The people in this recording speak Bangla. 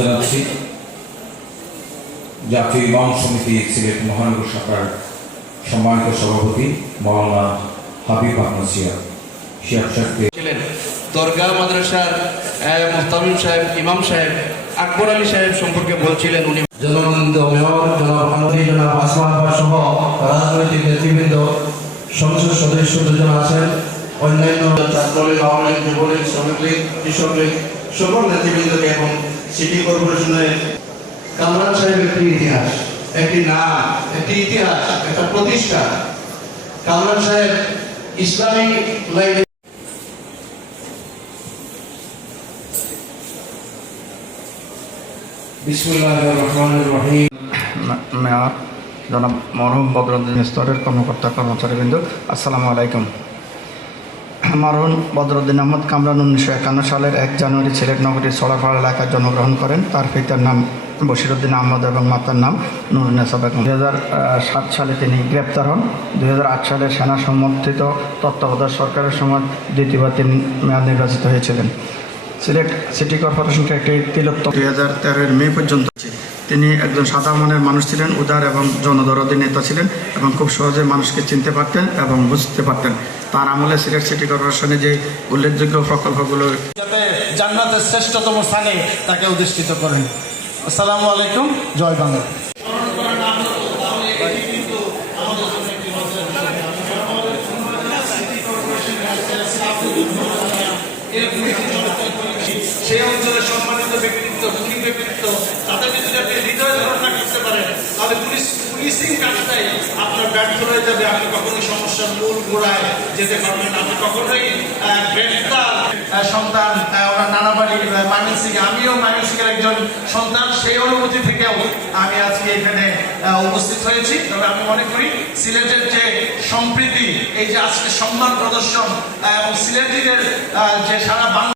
জানাচ্ছি জাতীয় ইমাম সমিতি সিলেট মহানগর শাখার সম্মানিত সভাপতি মৌলানা হাবিব আহমদ সিয়া শিয়াব সাহেবকে ছিলেন দরগা মাদ্রাসার মোহতামিম সাহেব ইমাম সাহেব আকবর আলী সাহেব সম্পর্কে বলছিলেন উনি। জননন্দিত মেয়র জনাব হানফি জনাব আসমান সহ রাজনৈতিক নেতৃবৃন্দ সংসদ সদস্য দুজন আছেন। অন্যান্য ছাত্রলীগ আওয়ামী লীগ যুবলীগ শ্রমিক লীগ কৃষক লীগ সকল নেতৃবৃন্দকে এবং সিটি কর্পোরেশনের কামরান একটি ইতিহাস, একটি একটি ইতিহাস, একটা প্রতিষ্ঠা। কামরান সাহেব ইসলামিক মেয়র জনাব মরহুম বদরুদ্দিন স্তরের কর্মকর্তা কর্মচারীবৃন্দ আসসালামু আলাইকুম। মরহুম বদরুদ্দিন আহমদ কামরান উনিশশো একান্ন সালের এক জানুয়ারি সিলেট নগরীর সড়াপাড়া এলাকায় জন্মগ্রহণ করেন। তার পিতার নাম বশিরুদ্দিন আহমদ এবং মাতার নাম নুরুন্নেসা বেগম। হাজার সাত সালে তিনি গ্রেপ্তার হন। দুই হাজার আট সালে সেনা সমর্থিত তত্ত্বাবধায়ক সরকারের সময় দ্বিতীয়বার তিনি মেয়র নির্বাচিত হয়েছিলেন। সিলেট সিটি কর্পোরেশনকে একটি তিলোত্তম দুই হাজার তেরোর মে পর্যন্ত তিনি একজন সাদা মনের মানুষ ছিলেন উদার এবং জনদরদী নেতা ছিলেন এবং খুব সহজে মানুষকে চিনতে পারতেন এবং বুঝতে পারতেন। তার আমলে সিলেট সিটি কর্পোরেশনে যে উল্লেখযোগ্য প্রকল্পগুলো যাতে জান্নাতের শ্রেষ্ঠতম স্থানে তাকে অধিষ্ঠিত করেন। আসসালামু আলাইকুম জয় বাংলা। সেই অঞ্চলের সম্মানিত ব্যক্তিত্ব গুণী ব্যক্তিত্ব তাদেরকে যদি পুলিশিং কাজটাই আপনার ব্যর্থ হয়ে যাবে, আপনি কখনোই সমস্যার মূল যেতে পারবেন। আপনি কখনোই সন্তান ওনার নানা বাড়ি আমিও একজন সন্তান, সেই অনুভূতি থেকেও আমি আজকে এখানে উপস্থিত হয়েছি তবে আমি মনে করি, সিলেটের যে সম্প্রীতি, এই যে আজকে সম্মান প্রদর্শন এবং সিলেটিদের যে সারা